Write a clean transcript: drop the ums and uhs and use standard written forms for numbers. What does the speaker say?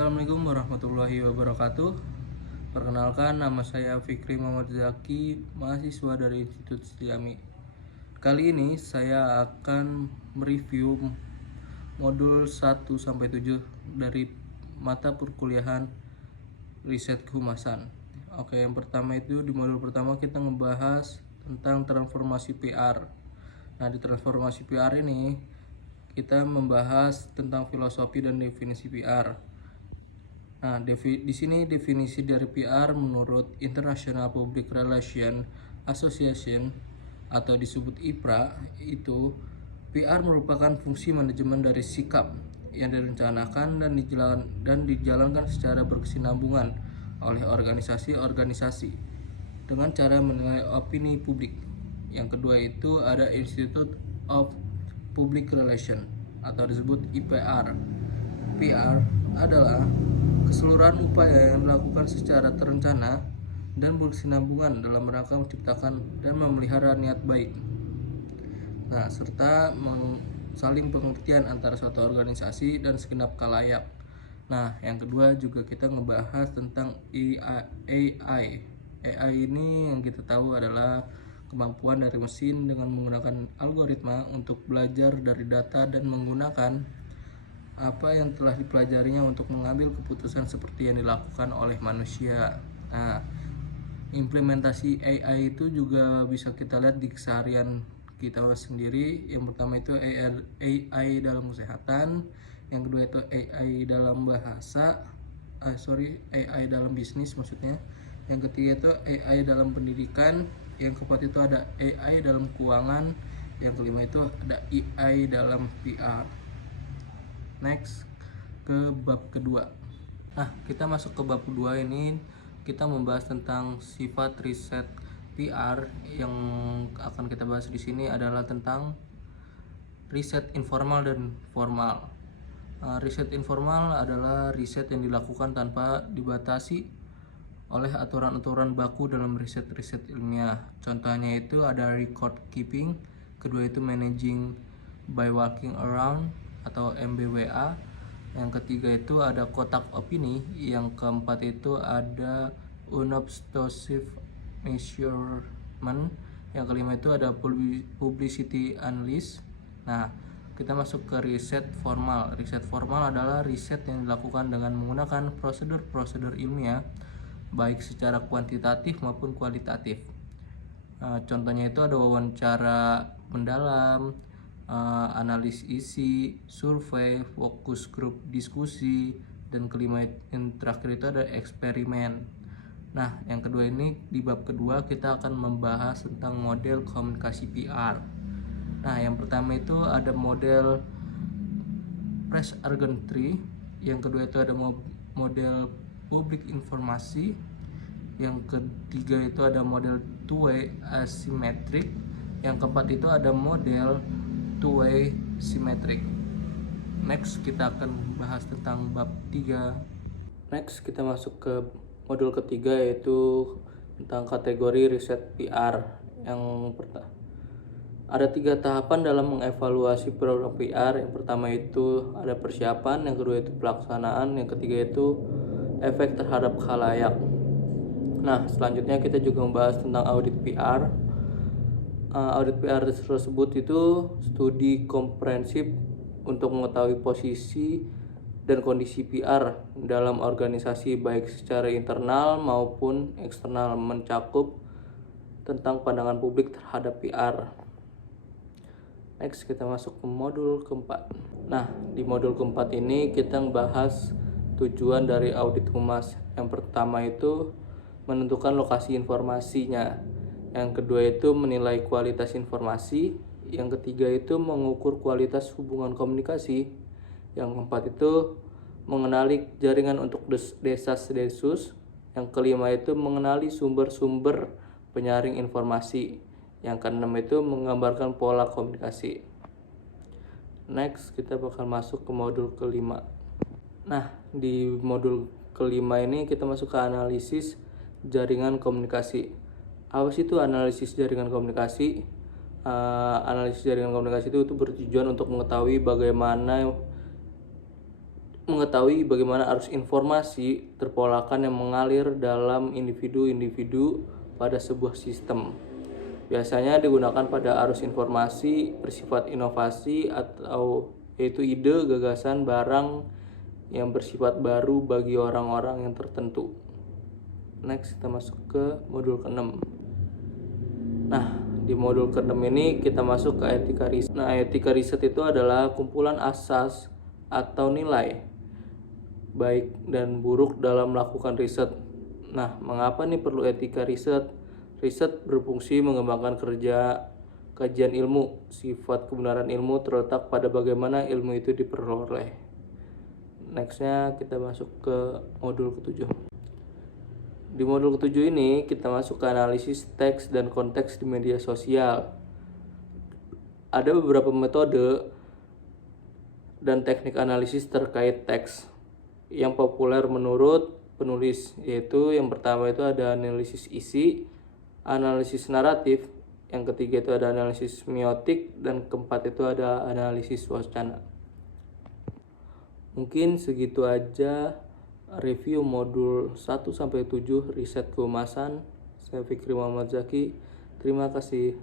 Assalamualaikum warahmatullahi wabarakatuh. Perkenalkan, nama saya Fikri Muhammad Zaki, mahasiswa dari Institut Islami. Kali ini saya akan mereview modul 1-7 dari mata perkuliahan riset kehumasan. Oke, yang pertama itu di modul pertama kita ngebahas tentang transformasi PR. Nah, di transformasi PR ini kita membahas tentang filosofi dan definisi PR. Nah, di sini definisi dari PR menurut International Public Relations Association atau disebut IPRA itu PR merupakan fungsi manajemen dari sikap yang direncanakan dan dijalankan secara berkesinambungan oleh organisasi-organisasi dengan cara menilai opini publik. Yang kedua itu ada Institute of Public Relations atau disebut IPR. PR adalah keseluruhan upaya yang dilakukan secara terencana dan berkesinambungan dalam rangka menciptakan dan memelihara niat baik. Nah, serta saling pengertian antara suatu organisasi dan segenap khalayak. Nah, yang kedua juga kita ngebahas tentang AI. AI ini yang kita tahu adalah kemampuan dari mesin dengan menggunakan algoritma untuk belajar dari data dan menggunakan apa yang telah dipelajarinya untuk mengambil keputusan seperti yang dilakukan oleh manusia. Nah, implementasi AI itu juga bisa kita lihat di keseharian kita sendiri. Yang pertama itu AI dalam kesehatan, yang kedua itu AI dalam bahasa, AI dalam bisnis maksudnya. Yang ketiga itu AI dalam pendidikan, yang keempat itu ada AI dalam keuangan, yang kelima itu ada AI dalam PR. Next ke bab kedua. Nah, kita masuk ke bab kedua ini kita membahas tentang sifat riset PR. Yang akan kita bahas di sini adalah tentang riset informal dan formal. Riset informal adalah riset yang dilakukan tanpa dibatasi oleh aturan-aturan baku dalam riset-riset ilmiah. Contohnya itu ada record keeping, kedua itu managing by walking around atau MBWA, yang ketiga itu ada kotak opini, yang keempat itu ada unobtrusive measurement, yang kelima itu ada publicity analysis. Nah, kita masuk ke riset formal. Riset formal adalah riset yang dilakukan dengan menggunakan prosedur-prosedur ilmiah baik secara kuantitatif maupun kualitatif. Contohnya itu ada wawancara mendalam, analis isi, survei, fokus grup diskusi, dan kelima yang terakhir itu ada eksperimen. Nah, yang kedua ini di bab kedua kita akan membahas tentang model komunikasi PR. Nah, yang pertama itu ada model press urgency, yang kedua itu ada model publik informasi, yang ketiga itu ada model two-way asymmetric, yang keempat itu ada model two-way symmetric. Next kita akan bahas tentang bab 3. Next kita masuk ke modul ketiga yaitu tentang kategori riset PR. Yang pertama ada 3 tahapan dalam mengevaluasi program PR. Yang pertama itu ada persiapan, yang kedua itu pelaksanaan, yang ketiga itu efek terhadap khalayak. Nah, selanjutnya kita juga membahas tentang audit PR. Audit PR tersebut itu studi komprehensif untuk mengetahui posisi dan kondisi PR dalam organisasi baik secara internal maupun eksternal, mencakup tentang pandangan publik terhadap PR. Next kita masuk ke modul keempat. Nah, di modul keempat ini kita membahas tujuan dari audit humas. Yang pertama itu menentukan lokasi informasinya, yang kedua itu menilai kualitas informasi, yang ketiga itu mengukur kualitas hubungan komunikasi, yang keempat itu mengenali jaringan untuk desas-desus, yang kelima itu mengenali sumber-sumber penyaring informasi, yang keenam itu menggambarkan pola komunikasi. Next kita bakal masuk ke modul kelima. Nah, di modul kelima ini kita masuk ke analisis jaringan komunikasi. Apa sih itu analisis jaringan komunikasi? Analisis jaringan komunikasi itu bertujuan untuk mengetahui bagaimana mengetahui bagaimana arus informasi terpolakan yang mengalir dalam individu-individu pada sebuah sistem. Biasanya digunakan pada arus informasi bersifat inovasi atau yaitu ide, gagasan, barang yang bersifat baru bagi orang-orang yang tertentu. Next, kita masuk ke modul ke-6. Nah, di modul ke-6 ini kita masuk ke etika riset. Nah, etika riset itu adalah kumpulan asas atau nilai baik dan buruk dalam melakukan riset. Nah, mengapa nih perlu etika riset? Riset berfungsi mengembangkan kajian ilmu. Sifat kebenaran ilmu terletak pada bagaimana ilmu itu diperoleh. Nextnya kita masuk ke modul ke-7. Di modul ke-7 ini kita masuk ke analisis teks dan konteks di media sosial. Ada beberapa metode dan teknik analisis terkait teks yang populer menurut penulis, yaitu yang pertama itu ada analisis isi, analisis naratif, yang ketiga itu ada analisis semiotik, dan keempat itu ada analisis wacana. Mungkin segitu aja review modul 1-7 riset kehumasan. Saya Fikri Muhammad Zaki. Terima kasih.